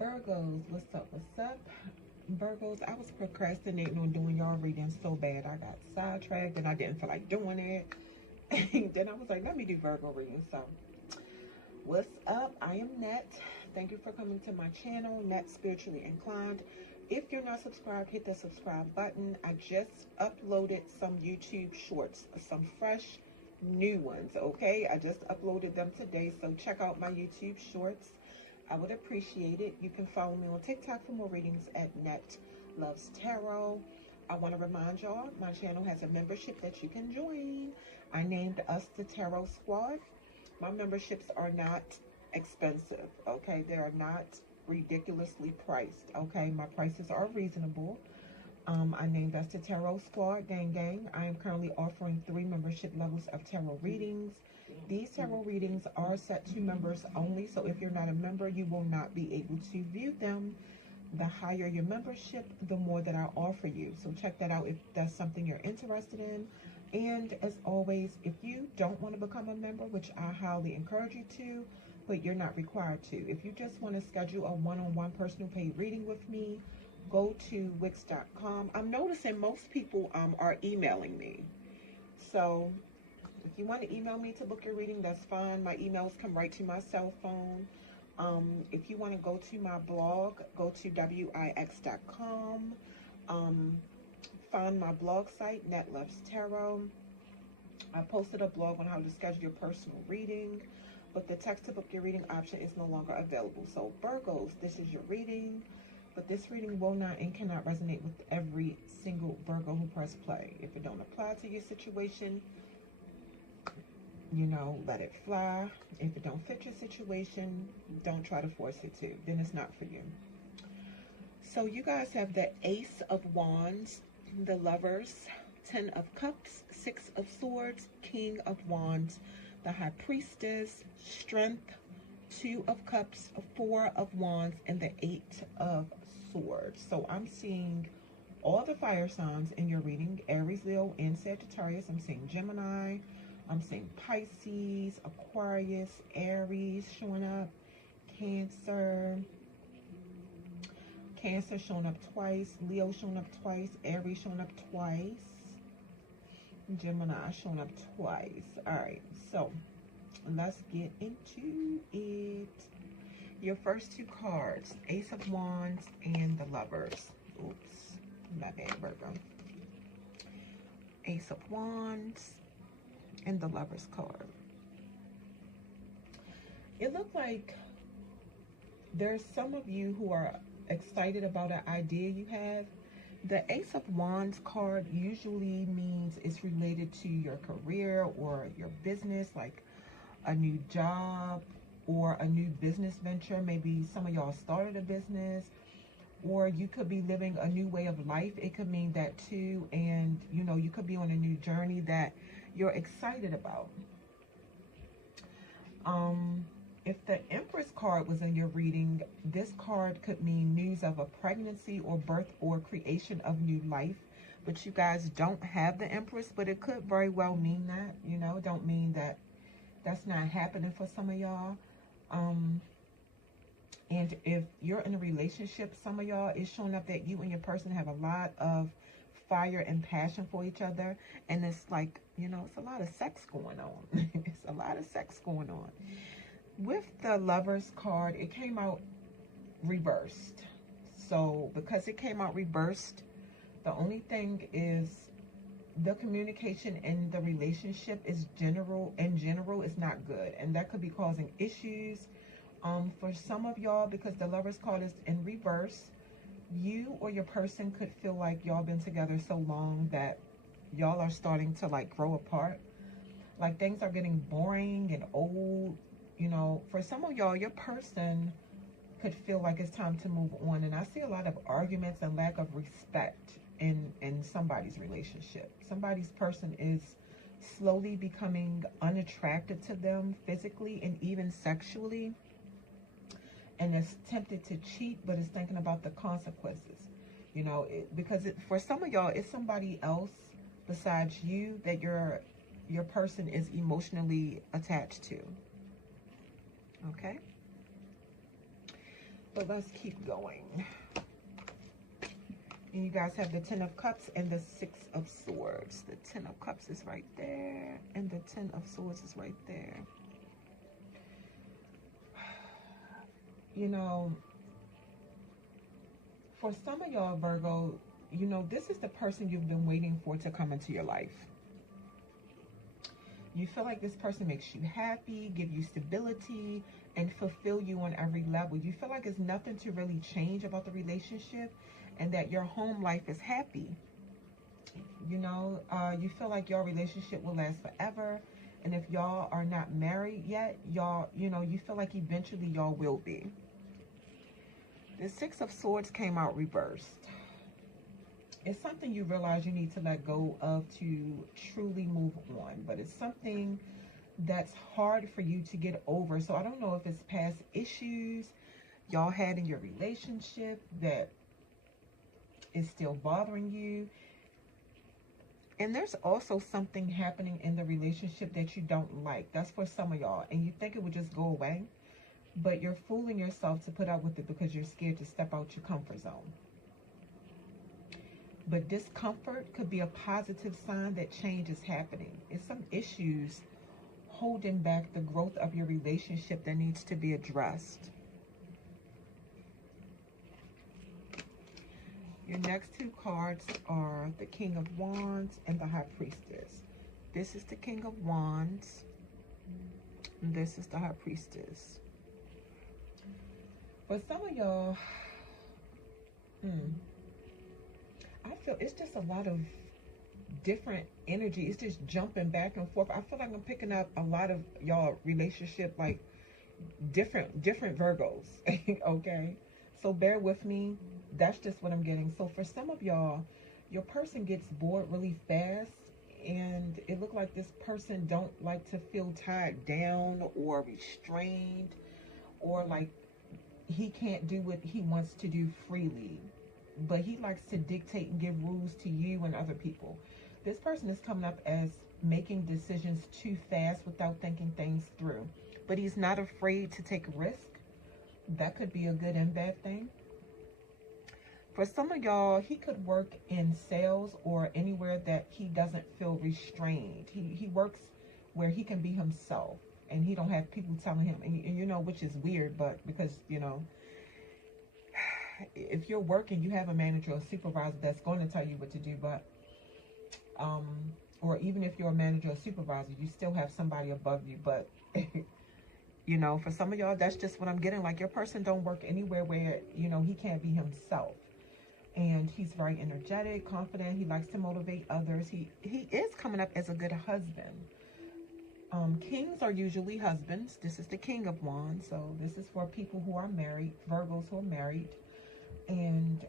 Virgos, what's up? What's up? Virgos, I was procrastinating on doing y'all reading so bad. I got sidetracked and I didn't feel like doing it. And then I was like, let me do Virgo reading. So, what's up? I am Net. Thank you for coming to my channel, Net Spiritually Inclined. If you're not subscribed, hit the subscribe button. I just uploaded some YouTube shorts, some fresh new ones, okay? I just uploaded them today, so check out my YouTube shorts. I would appreciate it. You can follow me on TikTok for more readings at Net Loves Tarot. I want to remind y'all, my channel has a membership that you can join. I named us the Tarot Squad. My memberships are not expensive, okay? They are not ridiculously priced, okay? My prices are reasonable. I named us the Tarot Squad, gang gang. I am currently offering 3 membership levels of tarot readings. These tarot readings are set to members only, so if you're not a member, you will not be able to view them. The higher your membership, the more that I offer you. So check that out if that's something you're interested in. And as always, if you don't want to become a member, which I highly encourage you to, but you're not required to. If you just want to schedule a one-on-one personal paid reading with me, go to Wix.com. I'm noticing most people are emailing me. So if you want to email me to book your reading, that's fine. My emails come right to my cell phone. If you want to go to my blog, go to Wix.com. Find my blog site, Net Loves Tarot. I posted a blog on how to schedule your personal reading, but the text to book your reading option is no longer available. So Virgos, this is your reading, but this reading will not and cannot resonate with every single Virgo who pressed play. If it don't apply to your situation, you know, let it fly. If it don't fit your situation, don't try to force it to. Then it's not for you. So you guys have the Ace of Wands, the Lovers, 10 of Cups, 6 of Swords, King of Wands, the High Priestess, Strength, 2 of Cups, 4 of Wands, and the 8 of Swords. So I'm seeing all the fire signs in your reading, Aries, Leo, and Sagittarius. I'm seeing Gemini. I'm seeing Pisces, Aquarius, Aries showing up, Cancer showing up twice, Leo showing up twice, Aries showing up twice, Gemini showing up twice. All right, so let's get into it. Your first 2 cards, Ace of Wands and the Lovers. Oops, my bad, Virgo. Ace of Wands and the Lovers card. It looked like there's some of you who are excited about an idea you have. The Ace of Wands card usually means it's related to your career or your business, like a new job or a new business venture. Maybe some of y'all started a business, or you could be living a new way of life. It could mean that too. And you know, you could be on a new journey that you're excited about. If the Empress card was in your reading, this card could mean news of a pregnancy or birth or creation of new life. But you guys don't have the Empress, but it could very well mean that, you know, don't mean that that's not happening for some of y'all. And if you're in a relationship, some of y'all, it's showing up that you and your person have a lot of fire and passion for each other. And it's like, you know, it's a lot of sex going on. It's a lot of sex going on. With the Lovers card, it came out reversed. So because it came out reversed, the only thing is the communication in the relationship is in general is not good, and that could be causing issues for some of y'all. Because the Lovers card is in reverse, you or your person could feel like y'all been together so long that y'all are starting to like grow apart, like things are getting boring and old. You know, for some of y'all, your person could feel like it's time to move on. And I see a lot of arguments and lack of respect in somebody's relationship. Somebody's person is slowly becoming unattracted to them physically and even sexually, and is tempted to cheat, but is thinking about the consequences. You know, because for some of y'all, it's somebody else besides you that your person is emotionally attached to. Okay. But let's keep going. And you guys have the Ten of Cups and the Six of Swords. The Ten of Cups is right there, and the Ten of Swords is right there. You know, for some of y'all, Virgo, you know, this is the person you've been waiting for to come into your life. You feel like this person makes you happy, give you stability, and fulfill you on every level. You feel like there's nothing to really change about the relationship, and that your home life is happy. You know, you feel like your relationship will last forever. And if y'all are not married yet, y'all, you know, you feel like eventually y'all will be. The Six of Swords came out reversed. It's something you realize you need to let go of to truly move on. But it's something that's hard for you to get over. So I don't know if it's past issues y'all had in your relationship that is still bothering you. And there's also something happening in the relationship that you don't like. That's for some of y'all. And you think it would just go away. But you're fooling yourself to put up with it because you're scared to step out your comfort zone. But discomfort could be a positive sign that change is happening. It's some issues holding back the growth of your relationship that needs to be addressed. Your next two cards are the King of Wands and the High Priestess. This is the King of Wands, and this is the High Priestess. For some of y'all, I feel it's just a lot of different energy. It's just jumping back and forth. I feel like I'm picking up a lot of y'all relationship, like different Virgos. Okay, so bear with me. That's just what I'm getting. So for some of y'all, your person gets bored really fast, and it looked like this person don't like to feel tied down or restrained, or like he can't do what he wants to do freely, but he likes to dictate and give rules to you and other people. This person is coming up as making decisions too fast without thinking things through, but he's not afraid to take a risk. That could be a good and bad thing. For some of y'all, he could work in sales or anywhere that he doesn't feel restrained. He works where he can be himself, and he don't have people telling him, and you know, which is weird, but because, you know, if you're working, you have a manager or supervisor that's going to tell you what to do, but or even if you're a manager or supervisor, you still have somebody above you. But you know, for some of y'all, that's just what I'm getting. Like, your person don't work anywhere where, you know, he can't be himself. And he's very energetic, confident. He likes to motivate others. He is coming up as a good husband. Kings are usually husbands. This is the King of Wands. So this is for people who are married, Virgos who are married. And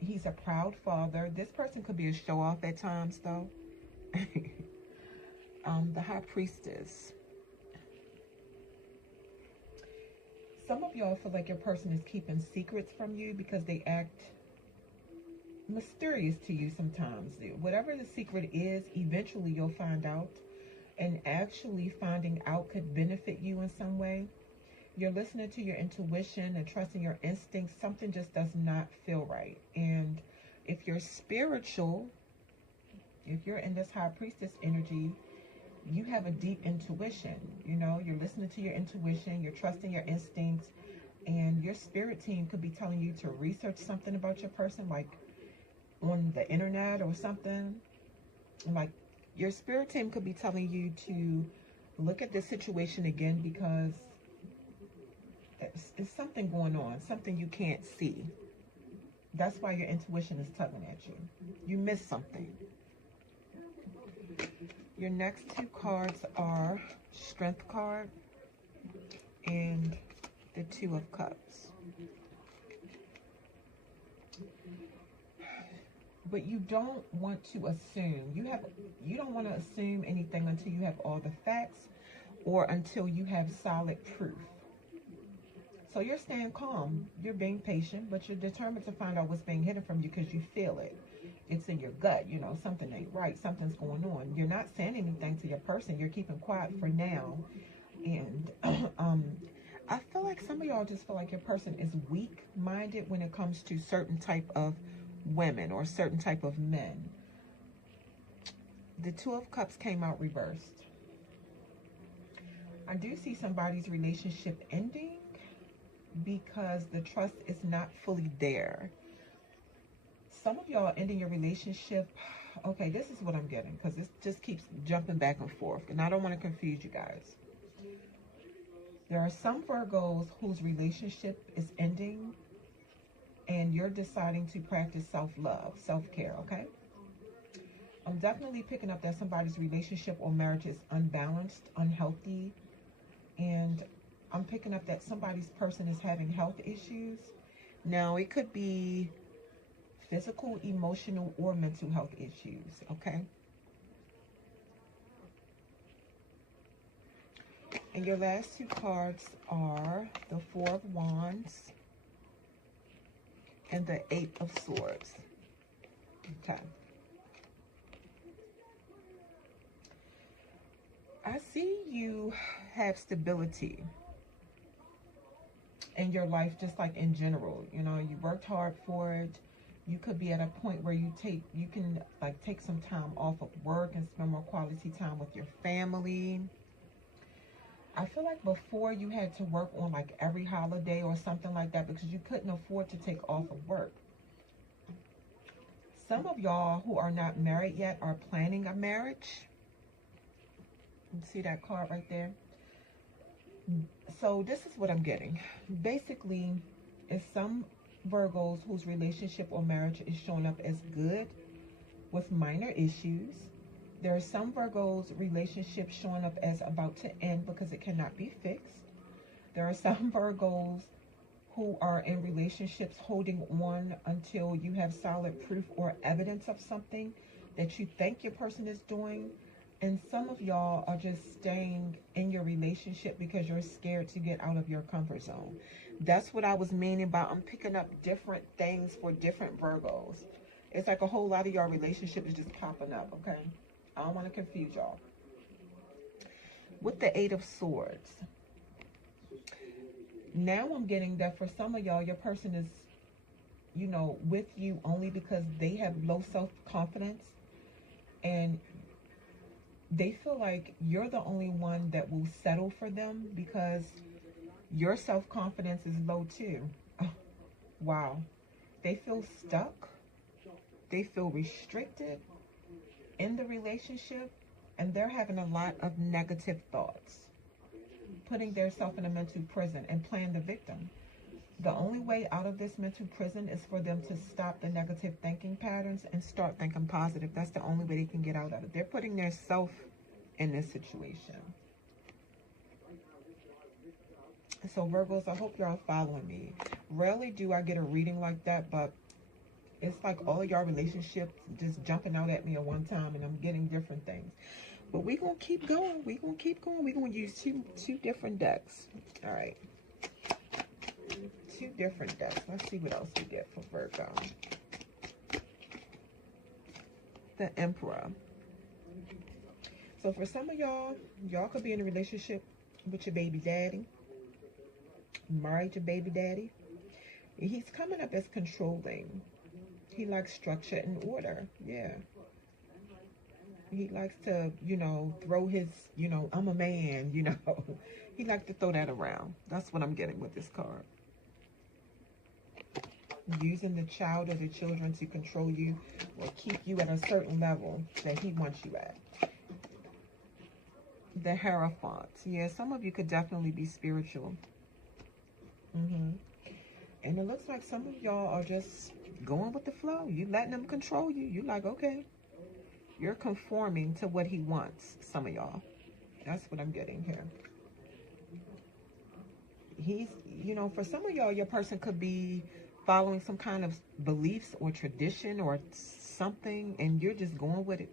he's a proud father. This person could be a show-off at times, though. The High Priestess. Some of y'all feel like your person is keeping secrets from you because they act mysterious to you sometimes. Whatever the secret is, eventually you'll find out. And actually finding out could benefit you in some way. You're listening to your intuition and trusting your instincts. Something just does not feel right. And if you're spiritual, if you're in this High Priestess energy, you have a deep intuition. You know, you're listening to your intuition, you're trusting your instincts, and your spirit team could be telling you to research something about your person, like on the internet or something. Like, your spirit team could be telling you to look at this situation again because it's something going on, something you can't see. That's why your intuition is tugging at you. You missed something. Your next two cards are Strength card and the Two of Cups. But you don't want to assume. You don't want to assume anything until you have all the facts or until you have solid proof. So you're staying calm. You're being patient, but you're determined to find out what's being hidden from you because you feel it. It's in your gut. You know, something ain't right. Something's going on. You're not saying anything to your person. You're keeping quiet for now. And I feel like some of y'all just feel like your person is weak-minded when it comes to certain type of women or certain type of men. The Two of Cups came out reversed. I do see somebody's relationship ending because the trust is not fully there. Some of y'all ending your relationship. Okay, this is what I'm getting, because this just keeps jumping back and forth, and I don't want to confuse you guys. There are some Virgos whose relationship is ending, and you're deciding to practice self-love, self-care, okay? I'm definitely picking up that somebody's relationship or marriage is unbalanced, unhealthy, and I'm picking up that somebody's person is having health issues. Now, it could be physical, emotional, or mental health issues, okay? And your last two cards are the Four of Wands and the Eight of Swords. Okay. I see you have stability in your life, just like in general. You know, you worked hard for it. You could be at a point where you can like take some time off of work and spend more quality time with your family. I feel like before you had to work on like every holiday or something like that because you couldn't afford to take off of work. Some of y'all who are not married yet are planning a marriage. You see that card right there? So this is what I'm getting. Basically, it's some Virgos whose relationship or marriage is showing up as good with minor issues. There are some Virgos' relationships showing up as about to end because it cannot be fixed. There are some Virgos who are in relationships holding on until you have solid proof or evidence of something that you think your person is doing. And some of y'all are just staying in your relationship because you're scared to get out of your comfort zone. That's what I was meaning by I'm picking up different things for different Virgos. It's like a whole lot of y'all relationship is just popping up, okay? I don't want to confuse y'all. With the Eight of Swords, now I'm getting that for some of y'all, your person is, you know, with you only because they have low self-confidence and they feel like you're the only one that will settle for them because your self-confidence is low too. Wow. They feel stuck. They feel restricted in the relationship, and they're having a lot of negative thoughts, putting themselves in a mental prison and playing the victim. The only way out of this mental prison is for them to stop the negative thinking patterns and start thinking positive. That's the only way they can get out of it. They're putting their self in this situation. So Virgos, I hope y'all following me. Rarely do I get a reading like that, but it's like all y'all relationships just jumping out at me at one time, and I'm getting different things. But we're going to keep going. We're going to keep going. We're going to use two different decks. All right. Two different decks. Let's see what else we get for Virgo. The Emperor. So for some of y'all, y'all could be in a relationship with your baby daddy. Married your baby daddy. He's coming up as controlling. He likes structure and order. Yeah. He likes to, you know, throw his, you know, I'm a man, you know. He likes to throw that around. That's what I'm getting with this card. Using the child or the children to control you or keep you at a certain level that he wants you at. The Hierophant. Yeah, some of you could definitely be spiritual. And it looks like some of y'all are just going with the flow. You letting them control you. You like, okay. You're conforming to what he wants, some of y'all. That's what I'm getting here. He's, you know, for some of y'all, your person could be following some kind of beliefs or tradition or something, and you're just going with it.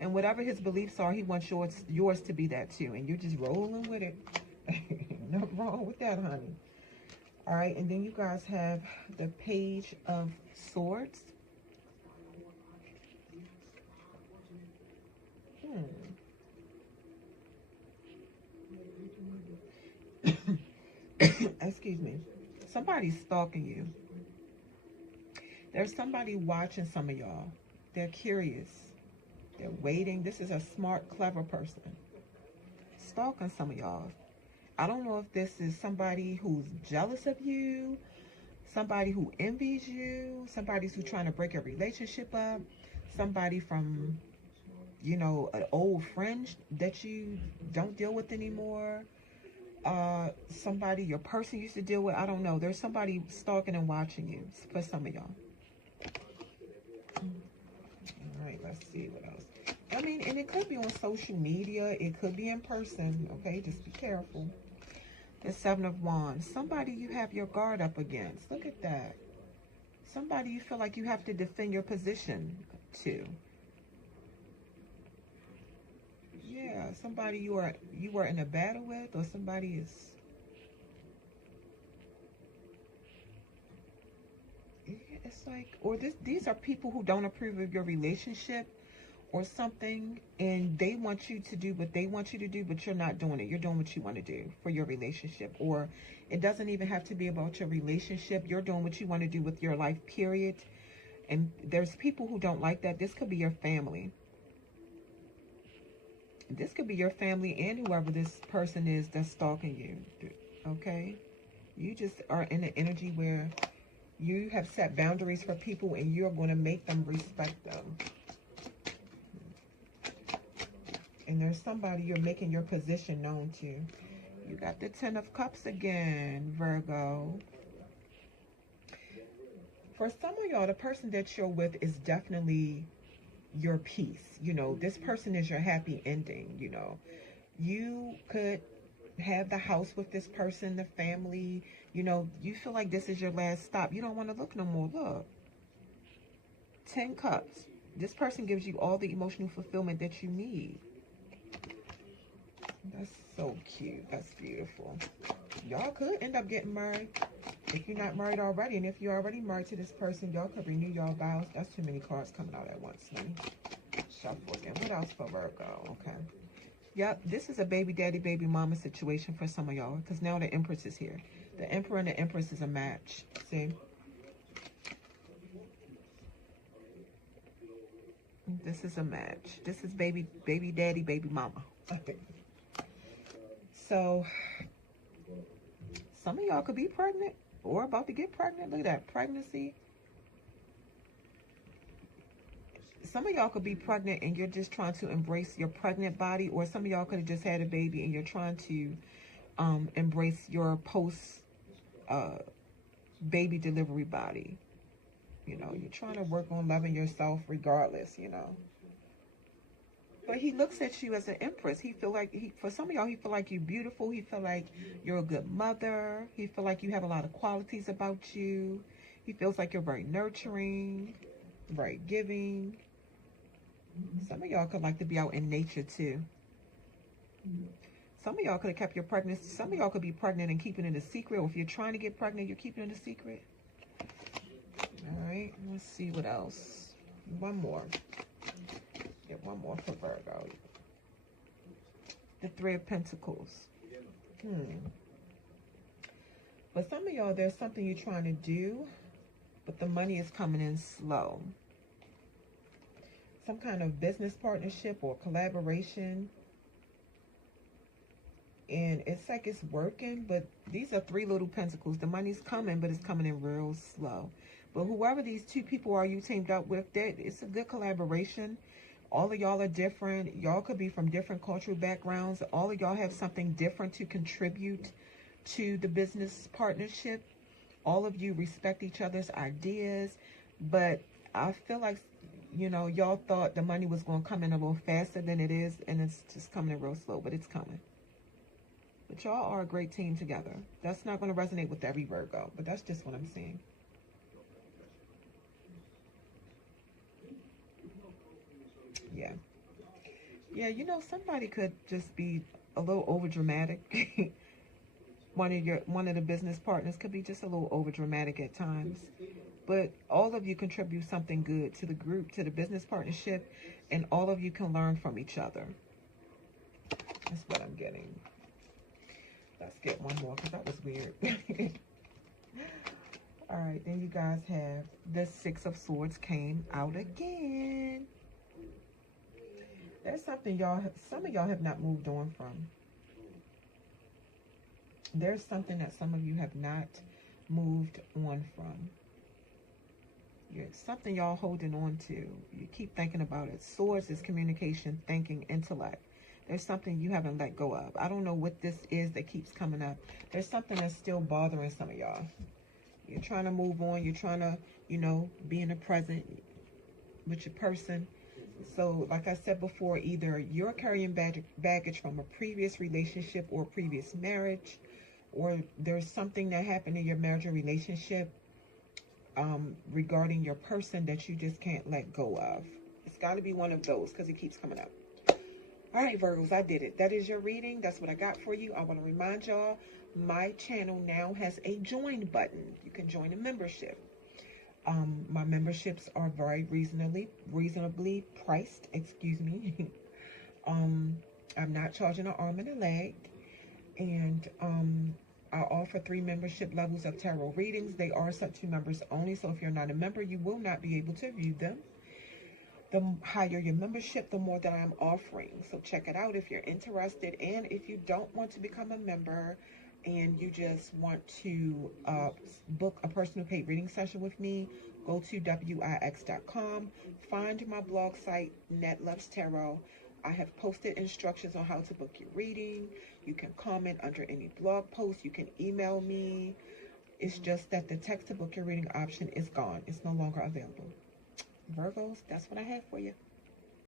And whatever his beliefs are, he wants yours to be that too, and you're just rolling with it. Nothing wrong with that, honey. All right, and then you guys have the Page of Swords. Excuse me. Somebody's stalking you. There's somebody watching some of y'all. They're curious. They're waiting. This is a smart, clever person stalking some of y'all. I don't know if this is somebody who's jealous of you, somebody who envies you, somebody who's trying to break a relationship up, somebody from, you know, an old friend that you don't deal with anymore, somebody your person used to deal with. I don't know. There's somebody stalking and watching you for some of y'all. All right, let's see what else. I mean, and it could be on social media. It could be in person. Okay, just be careful. The Seven of Wands. Somebody you have your guard up against. Look at that. Somebody you feel like you have to defend your position to. Yeah, somebody you are in a battle with, or somebody is. Yeah, it's like, or these are people who don't approve of your relationship or something, and they want you to do what they want you to do, but you're not doing it. You're doing what you want to do for your relationship. Or it doesn't even have to be about your relationship. You're doing what you want to do with your life, period. And there's people who don't like that. This could be your family. This could be your family and whoever this person is that's stalking you. Okay? You just are in an energy where you have set boundaries for people, and you're going to make them respect them. And there's somebody you're making your position known to. You got the Ten of Cups again, Virgo. For some of y'all, the person that you're with is definitely your peace. You know, this person is your happy ending, you know. You could have the house with this person, the family. You know, you feel like this is your last stop. You don't want to look no more. Look. 10 Cups. This person gives you all the emotional fulfillment that you need. That's so cute. That's beautiful. Y'all could end up getting married if you're not married already. And if you're already married to this person, y'all could renew y'all vows. That's too many cards coming out at once. Let me shuffle again. What else for Virgo? Okay. Yep, this is a baby daddy, baby mama situation for some of y'all. Because now the Empress is here. The Emperor and the Empress is a match. See? This is a match. This is baby daddy, baby mama. So, some of y'all could be pregnant or about to get pregnant. Look at that, pregnancy. Some of y'all could be pregnant and you're just trying to embrace your pregnant body, or some of y'all could have just had a baby and you're trying to embrace your post baby delivery body. You know, you're trying to work on loving yourself regardless, you know. But he looks at you as an empress. He feel like, for some of y'all, he feel like you're beautiful. He feel like you're a good mother. He feel like you have a lot of qualities about you. He feels like you're very nurturing, very giving. Some of y'all could like to be out in nature too. Some of y'all could have kept your pregnancy. Some of y'all could be pregnant and keeping it a secret. Or if you're trying to get pregnant, you're keeping it a secret. All right, let's see what else. One more. Get one more for Virgo. The Three of Pentacles. For some of y'all, there's something you're trying to do, but the money is coming in slow. Some kind of business partnership or collaboration. And it's like it's working, but these are three little pentacles. The money's coming, but it's coming in real slow. But whoever these two people are you teamed up with, it's a good collaboration. All of y'all are different. Y'all could be from different cultural backgrounds. All of y'all have something different to contribute to the business partnership. All of you respect each other's ideas. But I feel like, you know, y'all thought the money was going to come in a little faster than it is. And it's just coming in real slow, but it's coming. But y'all are a great team together. That's not going to resonate with every Virgo, but that's just what I'm seeing. Yeah. Yeah, you know, somebody could just be a little over dramatic. One of the business partners could be just a little over dramatic at times. But all of you contribute something good to the group, to the business partnership, and all of you can learn from each other. That's what I'm getting. Let's get one more because that was weird. All right, then you guys have the Six of Swords came out again. There's something some of y'all have not moved on from. There's something that some of you have not moved on from. Something y'all holding on to. You keep thinking about it. Swords is communication, thinking, intellect. There's something you haven't let go of. I don't know what this is that keeps coming up. There's something that's still bothering some of y'all. You're trying to move on. You're trying to, you know, be in the present with your person. So, like I said before, either you're carrying baggage from a previous relationship or previous marriage, or there's something that happened in your marriage or relationship regarding your person that you just can't let go of. It's got to be one of those because it keeps coming up. All right, Virgos, I did it. That is your reading. That's what I got for you. I want to remind y'all, my channel now has a join button. You can join a membership. My memberships are very reasonably priced. Excuse me. I'm not charging an arm and a leg, and I offer 3 membership levels of tarot readings. They are sent to members only, so if you're not a member, you will not be able to view them. The higher your membership, the more that I'm offering. So check it out if you're interested. And if you don't want to become a member and you just want to book a personal paid reading session with me, go to wix.com, find my blog site, Net Loves Tarot. I have posted instructions on how to book your reading. You can comment under any blog post. You can email me. It's just that the text to book your reading option is gone. It's no longer available. Virgos, that's what I have for you.